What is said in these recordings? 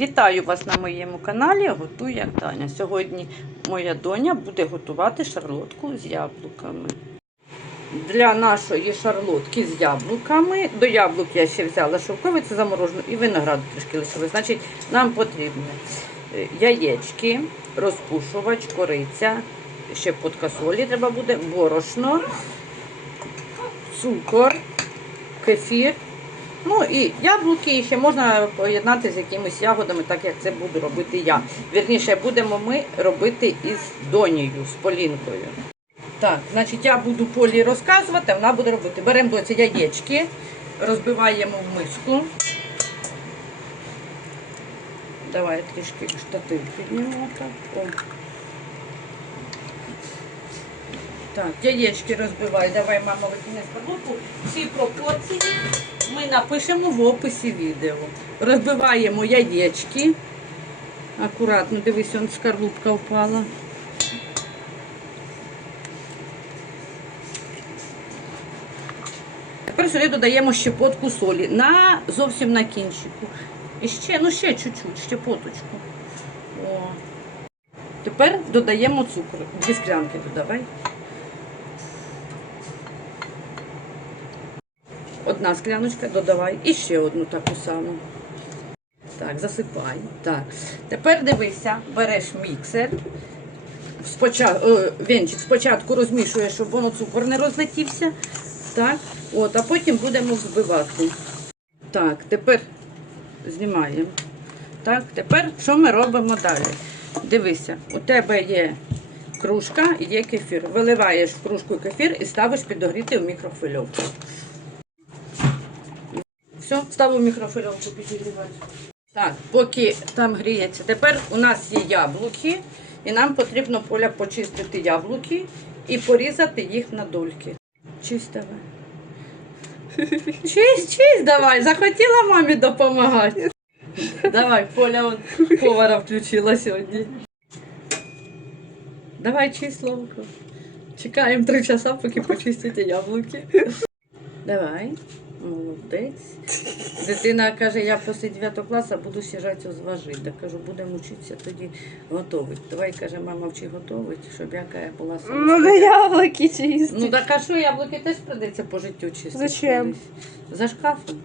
Вітаю вас на моєму каналі Готуй як Таня. Сьогодні моя доня буде готувати шарлотку з яблуками. Для нашої шарлотки з яблуками, до яблук я ще взяла шовковицю заморожену і винограду трішки лишили. Значить, нам потрібно е, яєчки, розпушувач, кориця, ще солі треба буде, борошно, цукор, кефір. Ну і яблуки ще можна поєднати з якимись ягодами, так як це буду робити я. Вірніше, будемо ми робити із донією, з полінкою. Так, значить, я буду полі розказувати, вона буде робити. Беремо доці яєчки, розбиваємо в миску. Давай трішки штатив піднімемо так. Так, яєчки розбивай. Давай, мама, викине скорлупу. Всі пропорції ми напишемо в описі відео. Розбиваємо яєчки. Акуратно, дивись, он скорлупка впала. Тепер сюди додаємо щепотку солі. На, зовсім на кінчику. І ще, ну ще чуть-чуть, щепоточку. О. Тепер додаємо цукор. Дві склянки додавай. Одна скляночка, додавай. І ще одну таку саму. Так, засипай. Так. Тепер дивися, береш міксер. Спочатку, венчик спочатку розмішуєш, щоб воно цукор не розлетівся. Так, от, а потім будемо взбивати. Так, тепер знімаємо. Так, тепер що ми робимо далі? Дивися, у тебе є кружка є кефір. Виливаєш в кружку кефір і ставиш підогріти в мікрохвильовку. Все, ставив в мікрохвильовку підігрівати. Так, поки там гріється. Тепер у нас є яблуки, і нам потрібно поля почистити яблуки і порізати їх на дольки. Чисть давай. Чисть, чисть давай. Захотіла мамі допомагати. Давай, Поля он повара включила сьогодні. Давай чисть ловко. Чекаємо три часа, поки почистите яблуки. Давай. Молодець. Дитина каже, я після 9 класу буду сіжати зважити. Так кажу, будемо вчитися тоді готувати. Давай, каже, мама, вчи готувати, щоб яка була Ну, самостійна. на яблоки чисті. Ну так а що яблуки теж придеться по життю чистити. Зачем? колись. За шкафом.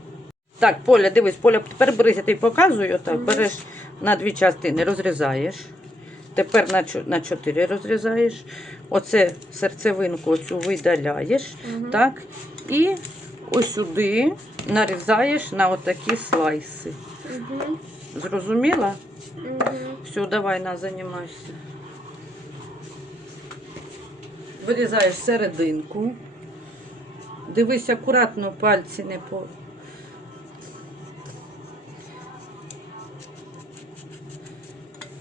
Так, Поля, дивись, Поля, тепер я тобі показую. Так, береш на дві частини, розрізаєш. Тепер на, чо- на чотири розрізаєш. Оце серцевинку оцю видаляєш. Так. І ось сюди нарізаєш на отакі слайси. Мгм. Зрозуміла? Мгм. Все, давай на займайся. Вирізаєш серединку. Дивись акуратно, пальці не по.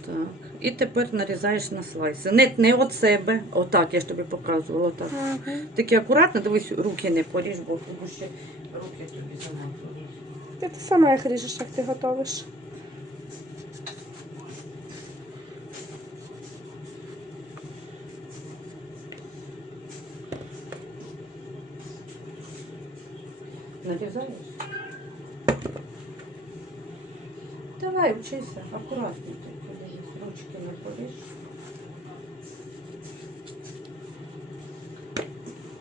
Так. І тепер нарізаєш на слайси. Не, не от себе, отак, я ж тобі показувала. Отак. Мгм. Тільки акуратно, дивись, руки не поріж, бо тому ще руки тобі занадто. Ти ти сама їх ріжеш, як ти готовиш. Нарізаєш? Давай, вчися, акуратно поріж.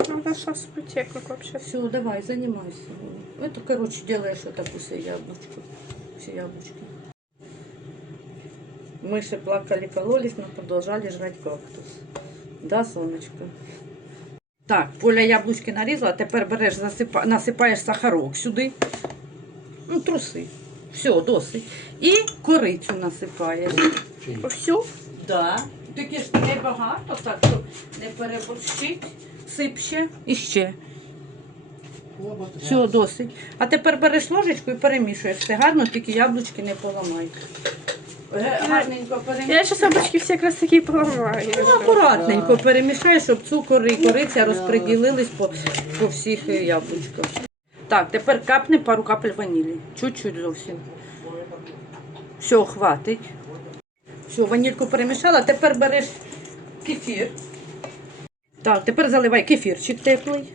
Ну, да вообще. Все, давай, занимайся. Это, короче, делаешь вот так все яблочко. Все яблочки. Мыши плакали, кололись, но продолжали жрать кактус. Да, сонечко? Так, Поля яблучки нарізала, тепер береш, насипаєш сахарок сюди. Ну, труси. Все, досить. І корицю насипаєш. Всю? Да. Тільки ж не багато, так щоб не переборщить. Сип ще і ще. Все, досить. А тепер береш ложечку і перемішуєш. Все гарно, тільки яблучки не поламай. Гарненько перемішуєш. Я зараз яблучки всі якраз такі поламаю. Ну, акуратненько перемішай, щоб цукор і кориця розподілились по, по всіх е, яблучках. Так, тепер капни пару капель ванілі. Чуть-чуть зовсім. Все, хватить. Все, ванільку перемішала. Тепер береш кефір. Так, тепер заливай кефірчик теплий.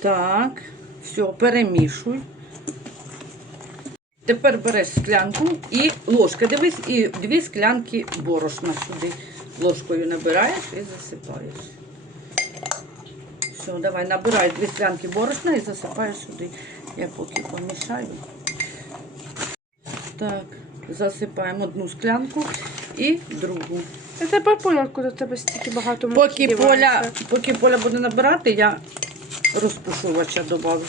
Так, все, перемішуй. Тепер береш склянку і ложка. Дивись, і дві склянки борошна сюди. Ложкою набираєш і засипаєш. Все, давай, набирай дві склянки борошна і засипаєш сюди. Я поки помішаю. Так, засипаємо одну склянку і другу. Я тепер куди в тебе стільки багато муки Поки поля, дівається. поки поля буде набирати, я розпушувача добавлю.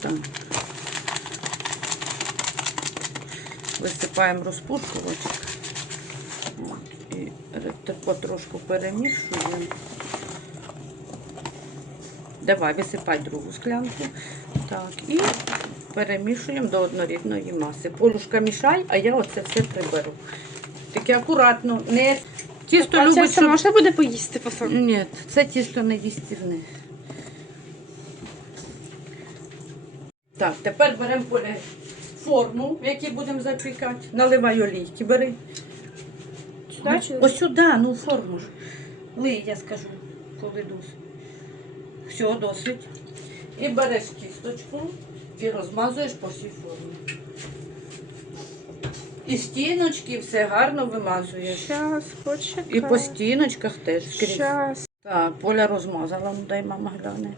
Так. Висипаємо розпушувачок. От, І так потрошку перемішуємо. Давай, висипай другу склянку. Так, і перемішуємо до однорідної маси. Полюшка мішай, а я оце все приберу. Тільки акуратно. Не... Тісто А любить, щоб... можна буде поїсти потім? Ні, це тісто не їстівне. Так, тепер беремо поле форму, в якій будемо запікати. Наливай олійки, бери. Сюди? Ось сюди, ну форму ж. Лий, я скажу, коли досить. Все, досить. І береш кісточку і розмазуєш по всій формі. І стіночки все гарно вимазуєш. Щас, почекай. І по стіночках теж скрізь. Щас. Так, Поля розмазала, ну дай мама гляне.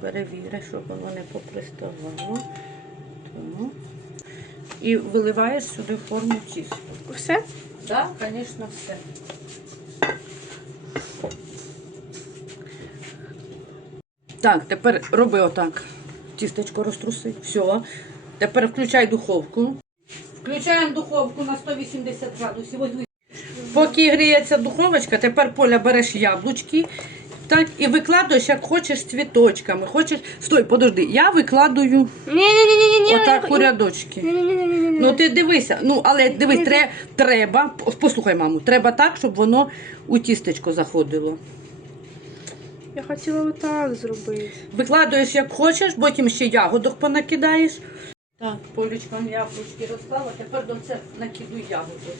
Перевіри, щоб воно не поприставало. Так. І виливаєш сюди форму тісту. Все? Так, звісно, все. Так, тепер роби отак. Тістечко розтруси. Все. Тепер включай духовку. Включаємо духовку на 180 градусів. Поки гріється духовочка, тепер поля береш яблучки. Так, і викладуєш, як хочеш, цвіточками. Хочеш. Стой, подожди, я викладую Ні-ні-ні-ні-ні. отак у рядочки. Ну ти дивися, ну але дивись, тре, треба, послухай, маму, треба так, щоб воно у тістечко заходило. Я хотіла отак зробити. Викладуєш як хочеш, потім ще ягодок понакидаєш. Так, полючка яблучки розклала, тепер до це накидуй ягодок.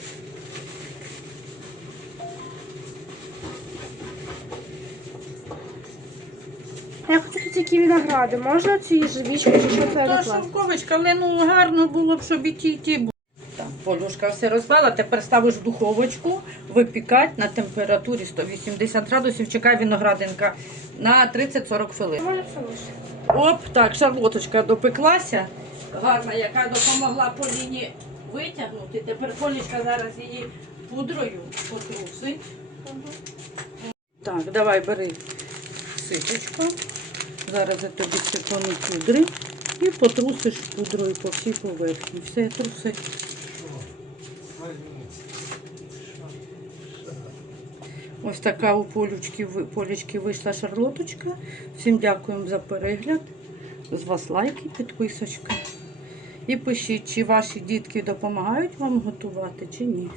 Я хочу тут такі виногради. Можна ці живічки чи що це Та викласти? шовковичка, але ну гарно було б, щоб і ті, і ті були. Полюшка все розклала, тепер ставиш в духовочку, випікати на температурі 180 градусів, чекай виноградинка на 30-40 хвилин. Оп, так, шарлоточка допеклася. Гарна, яка допомогла Поліні витягнути. Тепер Полічка зараз її пудрою потрусить. Так, давай бери ситочко. Зараз я тобі сипану пудри і потрусиш пудрою по всій поверхні. Все, труси. Ось така у полючки, полічки вийшла шарлоточка. Всім дякуємо за перегляд. З вас лайки, підписочка. І пишіть, чи ваші дітки допомагають вам готувати, чи ні.